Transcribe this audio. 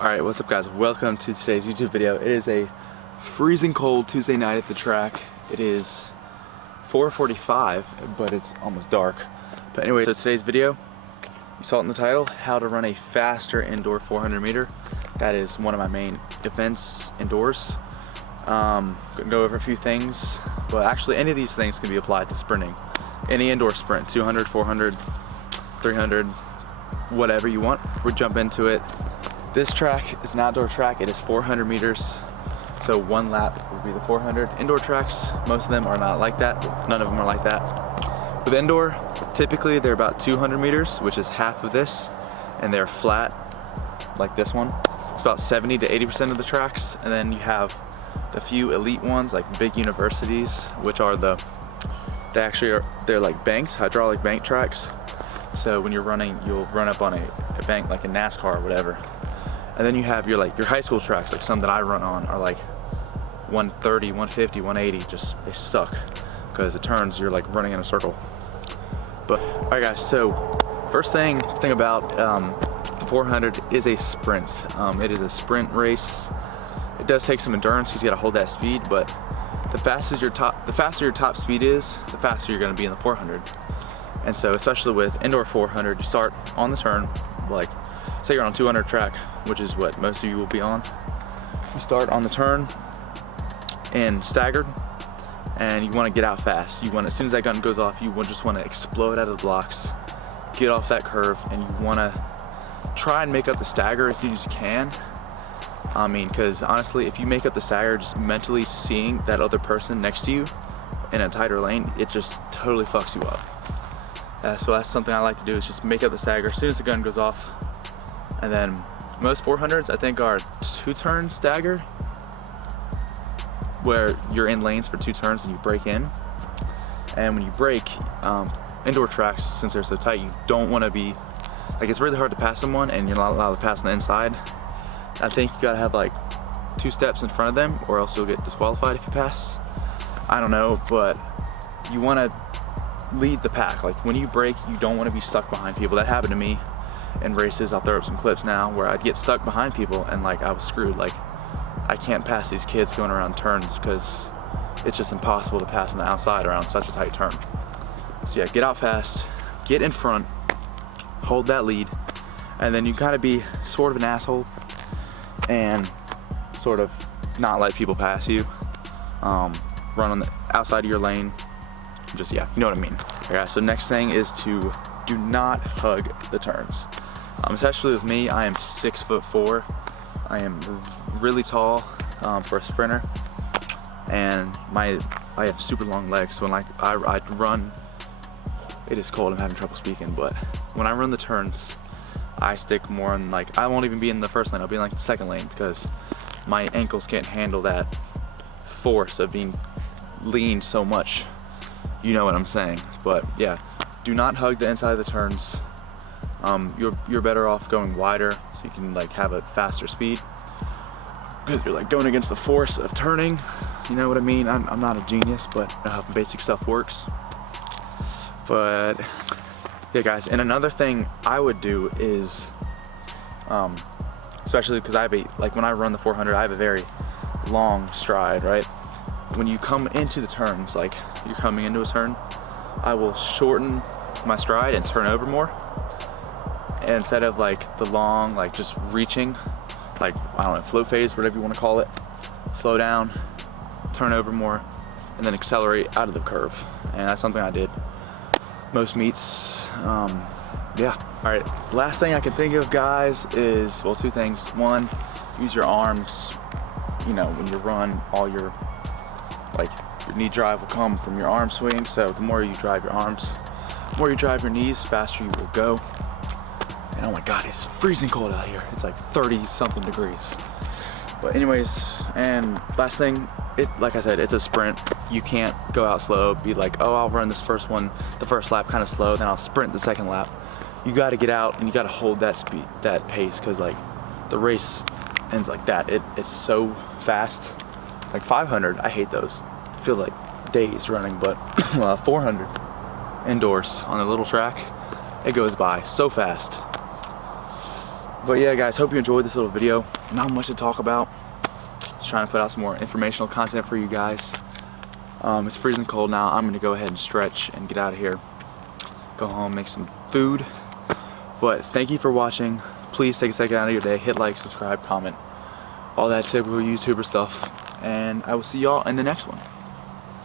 Alright, what's up guys? Welcome to today's YouTube video. It is a freezing cold Tuesday night at the track. It is 4:45, but it's almost dark. But anyway, so today's video, you saw it in the title, how to run a faster indoor 400 meter. That is one of my main events indoors. Gonna go over a few things, but actually any of these things can be applied to sprinting. Any indoor sprint, 200, 400, 300, whatever you want. We'll jump into it. This track is an outdoor track. It is 400 meters, so one lap will be the 400. Indoor tracks, most of them are not like that. None of them are like that. With indoor, typically they're about 200 meters, which is half of this, and they're flat, like this one. It's about 70 to 80% of the tracks, and then you have the few elite ones, like big universities, which are they're like banked, hydraulic bank tracks. So when you're running, you'll run up on a bank like a NASCAR or whatever. And then you have your high school tracks, like some that I run on are like 130, 150, 180, just they suck because the turns you're like running in a circle. But all right guys, so first thing about the 400 is a sprint. It is a sprint race. It does take some endurance because you got to hold that speed, but the faster your top speed is, the faster you're going to be in the 400. And so especially with indoor 400, you start on the turn, like say you're on 200 track, which is what most of you will be on. You start on the turn and staggered, and you want to get out fast. You want, as soon as that gun goes off, you just want to explode out of the blocks, get off that curve, and you want to try and make up the stagger as soon as you can. I mean, because honestly, if you make up the stagger just mentally seeing that other person next to you in a tighter lane, it just totally fucks you up. So that's something I like to do, is just make up the stagger as soon as the gun goes off. And then most 400s I think are 2-turn stagger, where you're in lanes for 2 turns and you break in. And when you break, indoor tracks, since they're so tight, you don't want to be, like, it's really hard to pass someone and you're not allowed to pass on the inside. I think you gotta have like 2 steps in front of them or else you'll get disqualified if you pass. I don't know, but you want to lead the pack. Like when you break, you don't want to be stuck behind people. That happened to me in races. I'll throw up some clips now where I'd get stuck behind people and like I was screwed. Like I can't pass these kids going around turns because it's just impossible to pass on the outside around such a tight turn. So yeah, get out fast, get in front, hold that lead, and then you gotta be sort of an asshole and sort of not let people pass you. Run on the outside of your lane. Just, yeah, you know what I mean. Okay, so next thing is to do not hug the turns. Especially with me, I am 6'4". I am really tall for a sprinter, and I have super long legs. So when I run, it is cold. I'm having trouble speaking, but when I run the turns, I stick more in, like, I won't even be in the first lane. I'll be in like the second lane because my ankles can't handle that force of being leaned so much. You know what I'm saying. But yeah, do not hug the inside of the turns. You're better off going wider so you can like have a faster speed, because you're like going against the force of turning. You know what I mean? I'm not a genius, but basic stuff works. But yeah guys, and another thing I would do is, especially because like when I run the 400, I have a very long stride, right? When you come into the turns, like you're coming into a turn, I will shorten my stride and turn over more. And instead of like the long, like just reaching, like, I don't know, float phase, whatever you want to call it, slow down, turn over more, and then accelerate out of the curve. And that's something I did most meets. Yeah. All right, last thing I can think of, guys, is, well, 2 things. One, use your arms. You know, when you run, all your knee drive will come from your arm swing. So the more you drive your arms, the more you drive your knees, faster you will go. And oh my God, it's freezing cold out here. It's like 30 something degrees. But anyways, and last thing, like I said, it's a sprint. You can't go out slow, be like, oh, I'll run this first one, the first lap kind of slow, then I'll sprint the second lap. You got to get out and you got to hold that speed, that pace, because like the race ends like that. It's so fast. Like 500, I hate those. I feel like days running, but 400 indoors on a little track, it goes by so fast. But yeah, guys, hope you enjoyed this little video. Not much to talk about. Just trying to put out some more informational content for you guys. It's freezing cold now. I'm gonna go ahead and stretch and get out of here. Go home, make some food. But thank you for watching. Please take a second out of your day. Hit like, subscribe, comment. All that typical YouTuber stuff. And I will see y'all in the next one.